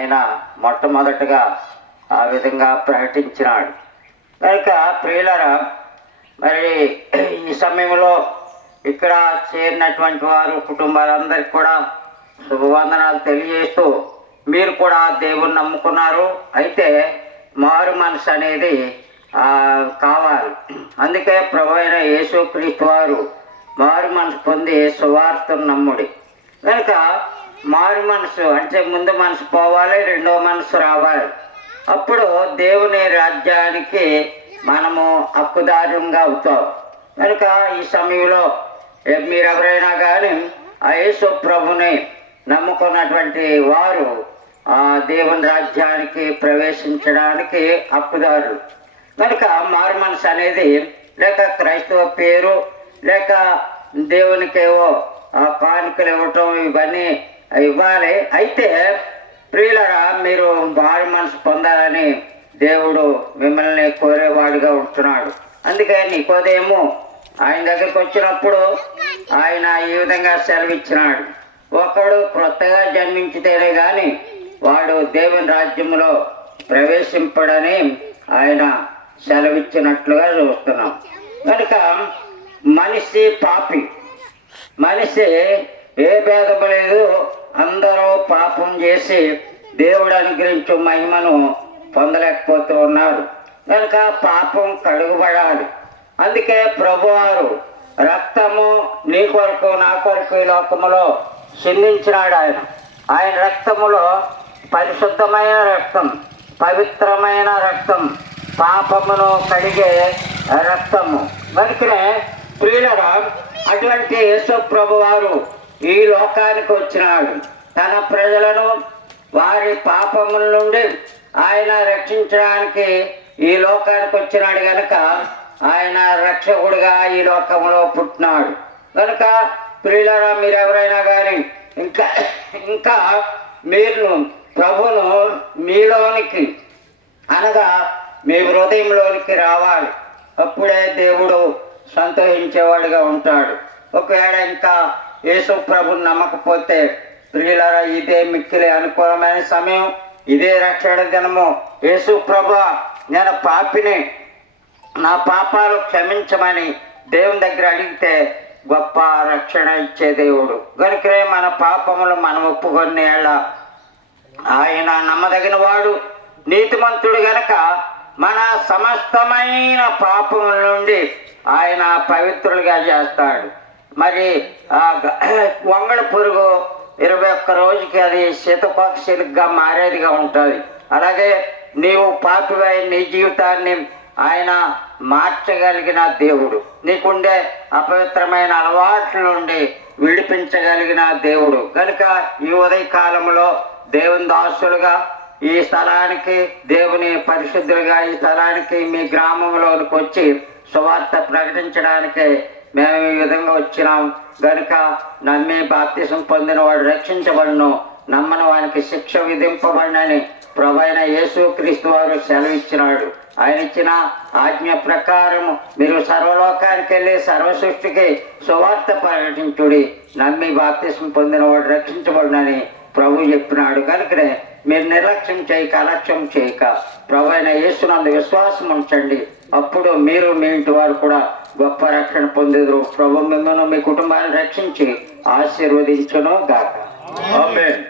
ఆయన మొట్టమొదటగా ఆ విధంగా ప్రకటించినాడు. కనుక ప్రియులారా, మరి ఈ సమయంలో ఇక్కడ చేరినటువంటి వారు కుటుంబాలందరికీ కూడా శుభవందనాలు తెలియజేస్తూ, మీరు కూడా దేవుణ్ణి నమ్ముకున్నారు, అయితే మారు మనసు అనేది కావాలి. అందుకే ప్రభు అయిన యేసుక్రీస్తు వారు మారు మనసు పొంది సువార్తను నమ్ముడి. కనుక మారు మనసు అంటే ముందు మనసు పోవాలి, రెండో మనసు రావాలి. అప్పుడు దేవుని రాజ్యానికి మనము హక్కుదారుగా అవుతాం. కనుక ఈ సమయంలో మీరెవరైనా కానీ ఆ యేసు ప్రభుని నమ్ముకున్నటువంటి వారు ఆ దేవుని రాజ్యానికి ప్రవేశించడానికి హక్కుదారులు. కనుక మారు మనసు అనేది లేక క్రైస్తవ పేరు లేక దేవునికేవో కానుకలు ఇవ్వటం ఇవన్నీ ఇవ్వాలి. అయితే ప్రియులరా, మీరు మారు మనసు పొందాలని దేవుడు మిమ్మల్ని కోరేవాడుగా ఉంటున్నాడు. అందుకే నికోదేము ఆయన దగ్గరికి వచ్చినప్పుడు ఆయన ఈ విధంగా సెలవిచ్చినాడు, ఒకడు క్రొత్తగా జన్మించితేనే కానీ వాడు దేవుని రాజ్యంలో ప్రవేశింపడని ఆయన సెలవిచ్చినట్లుగా చూస్తున్నాం. కనుక మనిషి పాపి, మనిషి ఏ భేదము లేదు, అందరూ పాపం చేసి దేవుడు అనుగ్రహించే మహిమను పొందలేకపోతూ ఉన్నారు. కనుక పాపం కడుగుబడాలి. అందుకే ప్రభువారు రక్తము నీ కొరకు నా కొరకు ఈ లోకములో చిందించినాడు. ఆయన రక్తములో పరిశుద్ధమైన రక్తం, పవిత్రమైన రక్తం, పాపమును కడిగే రక్తము. కనుకనే ప్రియులరా, అటువంటి యేసు ప్రభువారు ఈ లోకానికి వచ్చినాడు. తన ప్రజలను వారి పాపముల నుండి ఆయన రక్షించడానికి ఈ లోకానికి వచ్చినాడు. కనుక ఆయన రక్షకుడిగా ఈ లోకంలో పుట్టినాడు. కనుక ప్రియులరా, మీరెవరైనా కానీ ఇంకా మీరు ప్రభును మీలోనికి అనగా మీ హృదయంలోనికి రావాలి. అప్పుడే దేవుడు సంతోషించేవాడుగా ఉంటాడు. ఒకవేళ ఇంకా యేసు ప్రభుని నమ్మకపోతే ప్రియులారా, ఇదే మిక్కిలి అనుకూలమైన సమయం, ఇదే రక్షణ దినము. యేసు ప్రభువా, నేను పాపిని, నా పాపాలు క్షమించమని దేవుని దగ్గర అడిగితే గొప్ప రక్షణ ఇచ్చే దేవుడు. కనుకనే మన పాపములు మనం ఒప్పుకొని ఆయన నమ్మదగిన వాడు, నీతిమంతుడు. గనక మన సమస్తమైన పాపముల నుండి ఆయన పవిత్రులుగా చేస్తాడు. మరి వంగళ పురుగు 21 రోజుకి అది శీతపక్షిగా మారేదిగా ఉంటుంది. అలాగే నీవు పాపివై నీ జీవితాన్ని ఆయన మార్చగలిగిన దేవుడు, నీకుండే అపవిత్రమైన అలవాట్ల నుండి విడిపించగలిగిన దేవుడు. కనుక ఈ ఉదయ కాలంలో దేవుని దాసులుగా ఈ స్థలానికి, దేవుని పరిశుద్ధులుగా ఈ స్థలానికి, మీ గ్రామంలోనికి వచ్చి సువార్త ప్రకటించడానికి మేము ఈ విధంగా వచ్చినాం. కనుక నమ్మి బాప్తిసం పొందిన వాడు రక్షించబడును, నమ్మని వానికి శిక్ష విధింపబడినని ప్రభు అయిన యేసుక్రీస్తు వారు సెలవిచ్చినాడు. ఆయన ఇచ్చిన ఆజ్ఞ ప్రకారము మీరు సర్వలోకానికి వెళ్ళి సర్వ సృష్టికి సువార్త ప్రకటించుడి, నమ్మి బాప్తిసం పొందిన వాడు రక్షించబడునని ప్రభు చెప్పినాడు. కనుకనే మీరు నిర్లక్ష్యం చేయక, అలక్ష్యం చేయక ప్రభు అయిన యేసునందు విశ్వాసం ఉంచండి. అప్పుడు మీరు మీ ఇంటి వారు కూడా గొప్ప రక్షణ పొందేరు. ప్రభు మిమ్మల్ని మీ కుటుంబాన్ని రక్షించి ఆశీర్వదించును గాక. ఆమేన్.